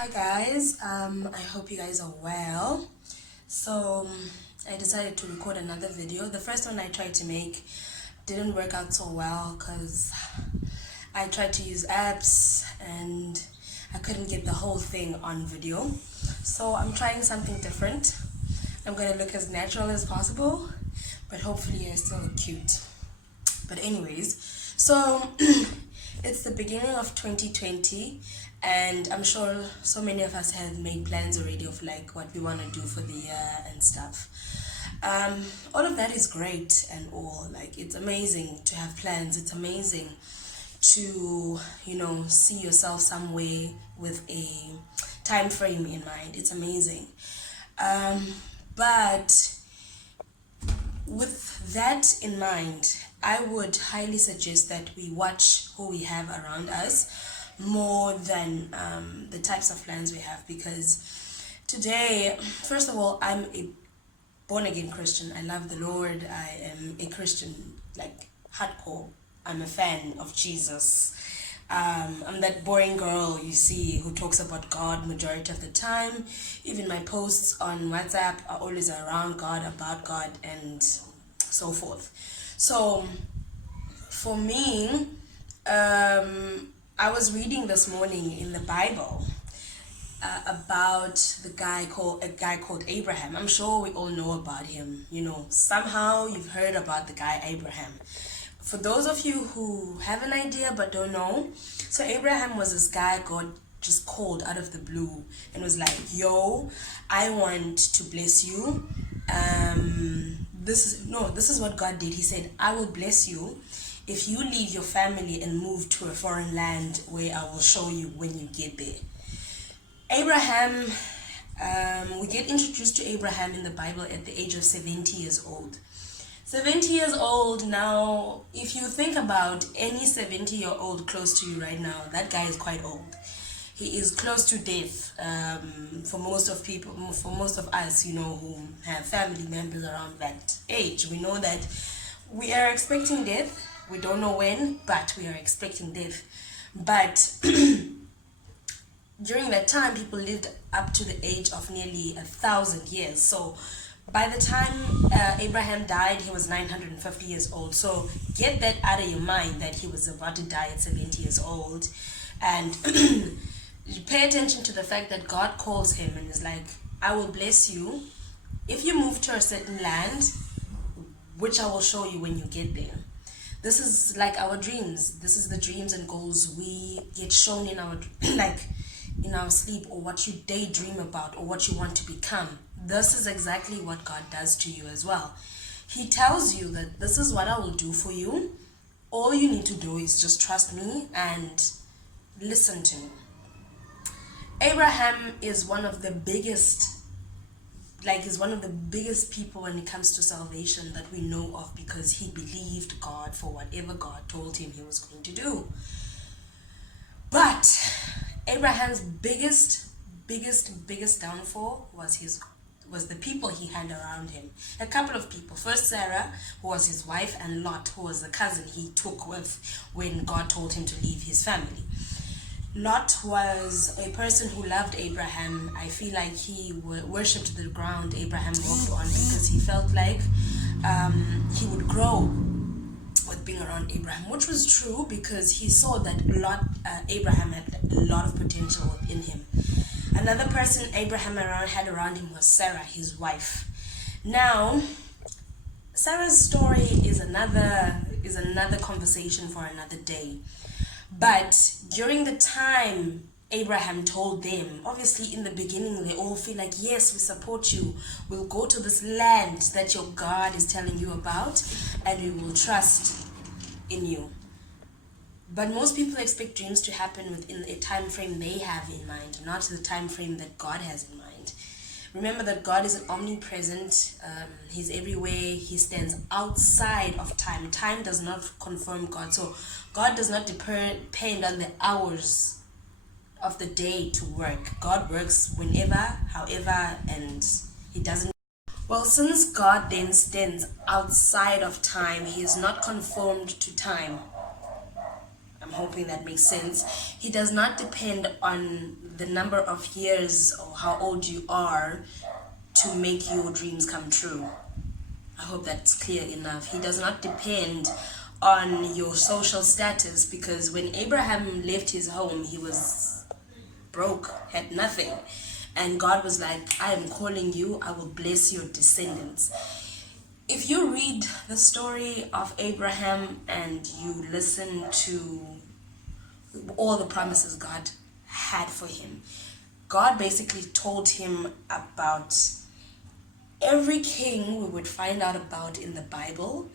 Hi guys, I hope you guys are well. I decided to record another video. The first one I tried to make didn't work out so well because I tried to use apps and I couldn't get the whole thing on video. So I'm trying something different. I'm gonna look as natural as possible, but hopefully I still look cute. But anyways, it's the beginning of 2020, and I'm sure so many of us have made plans already of like what we want to do for the year and stuff. All of that is great and all. Like, it's amazing to have plans. It's amazing to, see yourself somewhere with a time frame in mind. It's amazing. But with that in mind, I would highly suggest that we watch who we have around us more than the types of plans we have, because today, first of all, I'm a born again Christian. I love the Lord. I am a Christian, like hardcore. I'm a fan of Jesus. I'm that boring girl you see who talks about God majority of the time. Even my posts on WhatsApp are always around God, about God, and so forth. So for me, I was reading this morning in the Bible about a guy called Abraham. I'm sure we all know about him. Somehow you've heard about the guy Abraham. For those of you who have an idea but don't know, so Abraham was this guy God just called out of the blue and was like, yo, I want to bless you. This is what God did. He said, I will bless you if you leave your family and move to a foreign land where I will show you when you get there. Abraham, we get introduced to Abraham in the Bible at the age of 70 years old. 70 years old now. If you think about any 70-year-old close to you right now, that guy is quite old. He is close to death. For most of us, who have family members around that age, we know that we are expecting death. We don't know when, but we are expecting death. But during that time, people lived up to the age of nearly 1,000 years. So by the time Abraham died, he was 950 years old. So get that out of your mind that he was about to die at 70 years old. And pay attention to the fact that God calls him and is like, I will bless you if you move to a certain land, which I will show you when you get there. This is like our dreams. This is the dreams and goals we get shown in our in our sleep, or what you daydream about, or what you want to become. This is exactly what God does to you as well. He tells you that this is what I will do for you. All you need to do is just trust me and listen to me. Abraham is one of the biggest people when it comes to salvation that we know of, because he believed God for whatever God told him he was going to do. But Abraham's biggest downfall was the people he had around him. A couple of people. First, Sarah, who was his wife, and Lot, who was the cousin he took with when God told him to leave his family. Lot was a person who loved Abraham. I feel like he worshipped the ground Abraham walked on, because he felt like he would grow with being around Abraham, which was true, because he saw that Abraham had a lot of potential within him. Another person Abraham had around him was Sarah, his wife. Now, Sarah's story is another conversation for another day. But during the time Abraham told them, obviously in the beginning they all feel like, yes, we support you. We'll go to this land that your God is telling you about, and we will trust in you. But most people expect dreams to happen within a time frame they have in mind, not the time frame that God has in mind. Remember that God is omnipresent. He's everywhere. He stands outside of time. Time does not confirm God. So God does not depend on the hours of the day to work. God works whenever, however, and he doesn't. Well, since God then stands outside of time, he is not conformed to time. I'm hoping that makes sense. He does not depend on the number of years or how old you are to make your dreams come true. I hope that's clear enough. He does not depend on your social status, because when Abraham left his home, he was broke, had nothing. And God was like, I am calling you, I will bless your descendants. If you read the story of Abraham and you listen to all the promises God had for him, God basically told him about every king we would find out about in the Bible.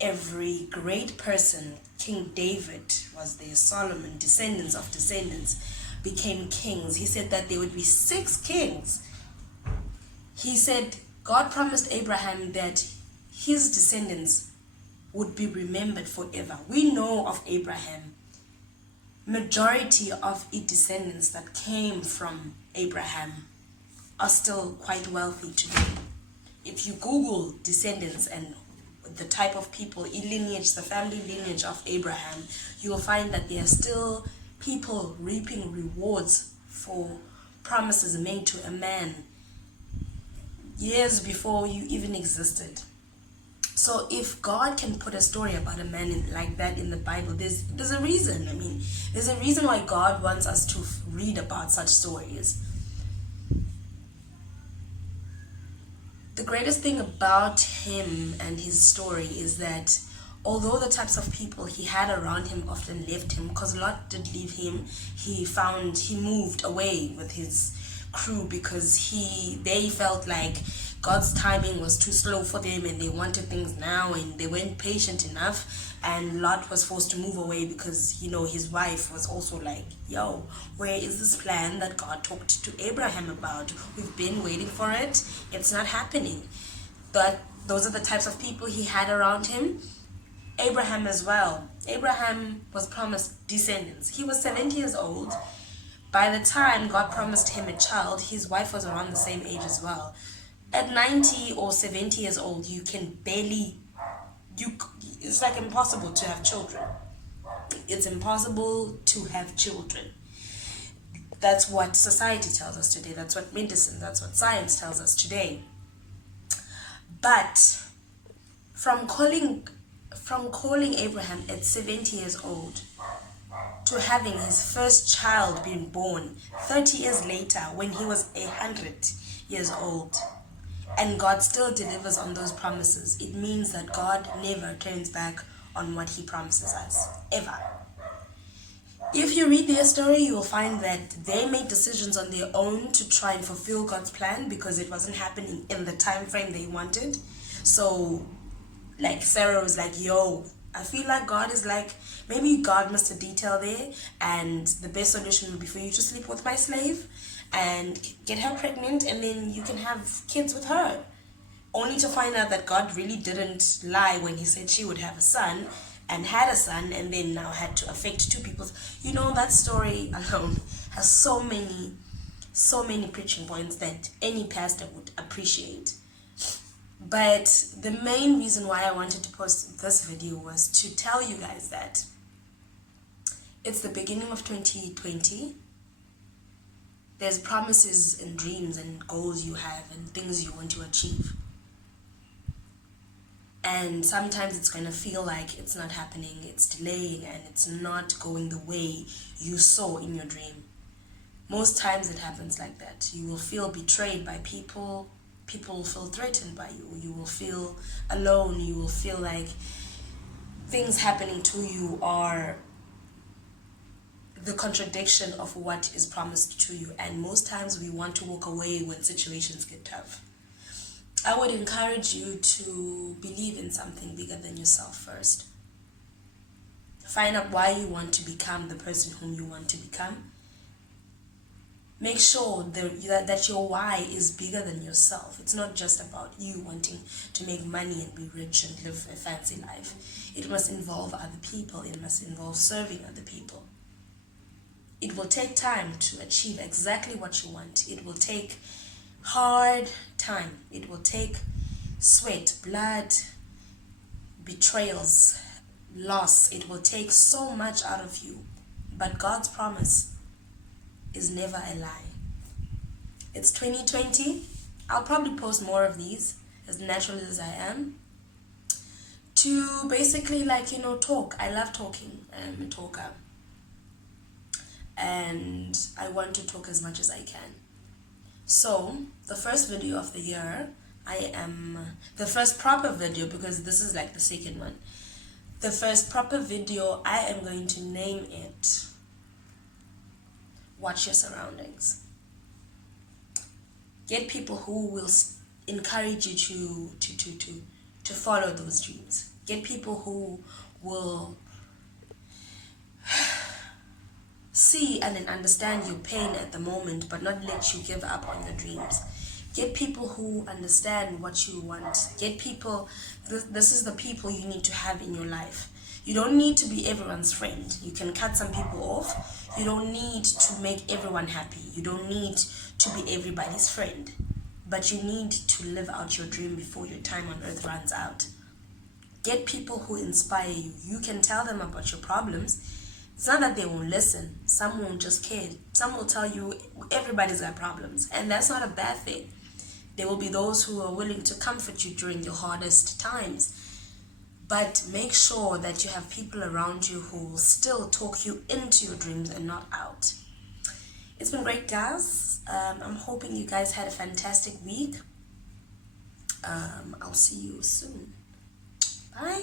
Every great person, King David was there, Solomon, descendants of descendants became kings. He said that there would be 6 kings. He said God promised Abraham that his descendants would be remembered forever. We know of Abraham, majority of his descendants that came from Abraham are still quite wealthy today. If you Google descendants and the type of people, lineage, the family lineage of Abraham, you will find that there are still people reaping rewards for promises made to a man years before you even existed. So if God can put a story about a man like that in the Bible, there's a reason. I mean, there's a reason why God wants us to read about such stories. The greatest thing about him and his story is that although the types of people he had around him often left him, because Lot did leave him, he moved away with his crew because they felt like God's timing was too slow for them and they wanted things now and they weren't patient enough. And Lot was forced to move away because, his wife was also like, yo, where is this plan that God talked to Abraham about? We've been waiting for it. It's not happening. But those are the types of people he had around him. Abraham as well. Abraham was promised descendants. He was 70 years old. By the time God promised him a child, his wife was around the same age as well. At 90 or 70 years old, you can barely, it's like impossible to have children. It's impossible to have children. That's what society tells us today. That's what medicine, that's what science tells us today. But from calling Abraham at 70 years old to having his first child being born 30 years later when he was 100 years old, and God still delivers on those promises, it means that God never turns back on what he promises us, ever. If you read their story, you will find that they made decisions on their own to try and fulfill God's plan because it wasn't happening in the time frame they wanted. So, like Sarah was like, yo, I feel like God is like, maybe God missed a detail there, and the best solution would be for you to sleep with my slave and get her pregnant, and then you can have kids with her. Only to find out that God really didn't lie when he said she would have a son, and had a son, and then now had to affect 2 people. That story alone has so many preaching points that any pastor would appreciate. But the main reason why I wanted to post this video was to tell you guys that it's the beginning of 2020. There's promises and dreams and goals you have and things you want to achieve. And sometimes it's going to feel like it's not happening, it's delaying, and it's not going the way you saw in your dream. Most times it happens like that. You will feel betrayed by people. People will feel threatened by you. You will feel alone. You will feel like things happening to you are the contradiction of what is promised to you. And most times we want to walk away when situations get tough. I would encourage you to believe in something bigger than yourself first. Find out why you want to become the person whom you want to become. Make sure that your why is bigger than yourself. It's not just about you wanting to make money and be rich and live a fancy life. It must involve other people. It must involve serving other people. It will take time to achieve exactly what you want. It will take hard time. It will take sweat, blood, betrayals, loss. It will take so much out of you. But God's promise is never a lie. It's 2020. I'll probably post more of these, as natural as I am, to basically talk. I love talking. I'm a talker. And I want to talk as much as I can. So, the first video of the year, the first proper video, because this is like the second one. The first proper video, I am going to name it Watch Your Surroundings. Get people who will encourage you to follow those dreams. Get people who will see and understand your pain at the moment, but not let you give up on your dreams. Get people who understand what you want. Get people, this is the people you need to have in your life. You don't need to be everyone's friend. You can cut some people off. You don't need to make everyone happy. You don't need to be everybody's friend. But you need to live out your dream before your time on earth runs out. Get people who inspire you. You can tell them about your problems. It's not that they won't listen. Some won't just care. Some will tell you everybody's got problems. And that's not a bad thing. There will be those who are willing to comfort you during your hardest times. But make sure that you have people around you who will still talk you into your dreams and not out. It's been great, guys. I'm hoping you guys had a fantastic week. I'll see you soon. Bye.